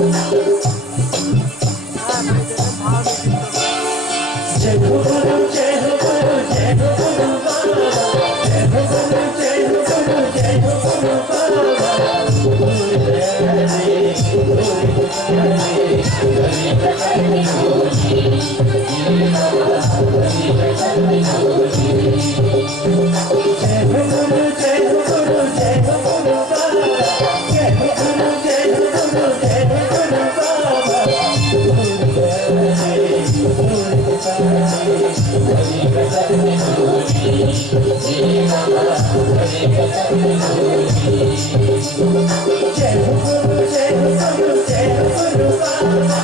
जय हो गुरु जय हो गुरु जय हो गुरु बाबा जय हो गुरु जय हो गुरु जय हो गुरु बाबा गुरु हरे गुरु हरे हरि हरि होली हरि हरि होली जय हो गुरु जय हो गुरु जय हो गुरु बाबा जय हो गुरु जय हो गुरु जय हो गुरु बाबा गुरु हरे गुरु जय हो गुरु जय हो गुरु जय हो गुरु बाबा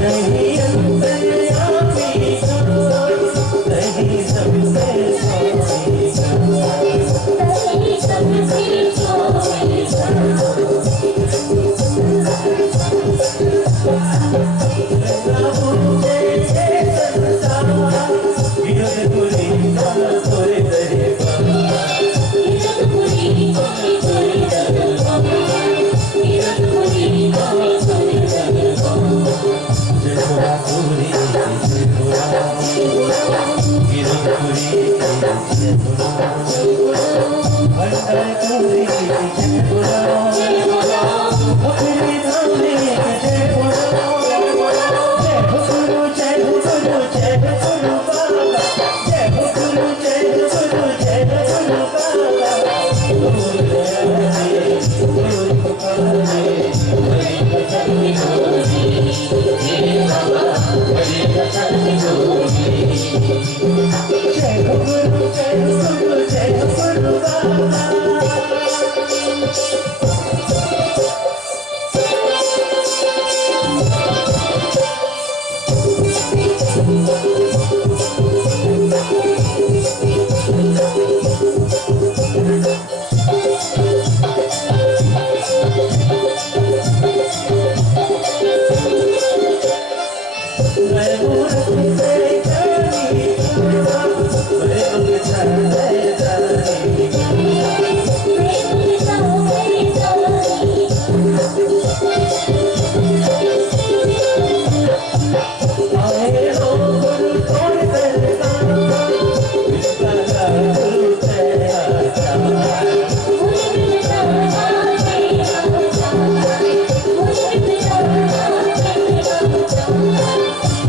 नहीं अंतर्यामी कोई नहीं सबसे कोई नहीं सबसे कोई प्रभु जैसे संसार विरत पुरी मन तोरे दरे विरत पुरी मन तोरे दरे विरत पुरी मन तोरे दरे जयपुरा पूरी जयपुरा गिरपुरी जयपुरा भंडार पूरी जयपुरा अपनी धामी जयपुरा जय हो गुरु जय हो गुरु जय हो गुरु बाबा जय हो गुरु जय हो गुरु जय हो गुरु बाबा गुरु हरे गुरु हरे हरि हरि होली जय हो गुरु जय हो गुरु जय हो गुरु बाबा मैं मूर्ख से जानी मैं मुझे आए हो गुरु तोड़ दरबार विश्वा गुरु तेरा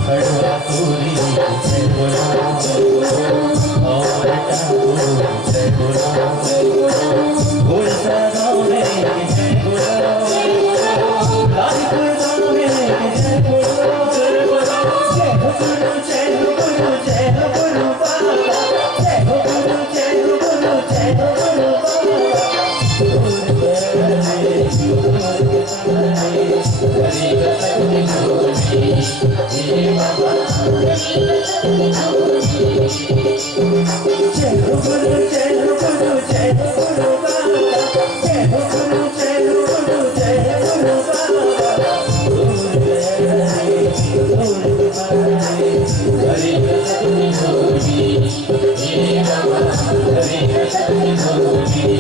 हरवा पूरी जय बोला और टापूरी जय बोला गुरसा गाँव में जय बोला लालपुर गाँव में जय बोला जय हो गुरु जय हो गुरु जय हो गुरु बाबा जय हो गुरु जय हो गुरु जय हो गुरु बाबा गुरु हरे गुरु हरे हरि हरि होली जय हो गुरु जय हो गुरु जय हो गुरु बाबा जय हो गुरु जय हो गुरु जय हो गुरु बाबा गुरु हरे गुरु हरे हरि हरि होली हरि हरि होली हरि हरि होली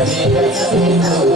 हरि हरि होली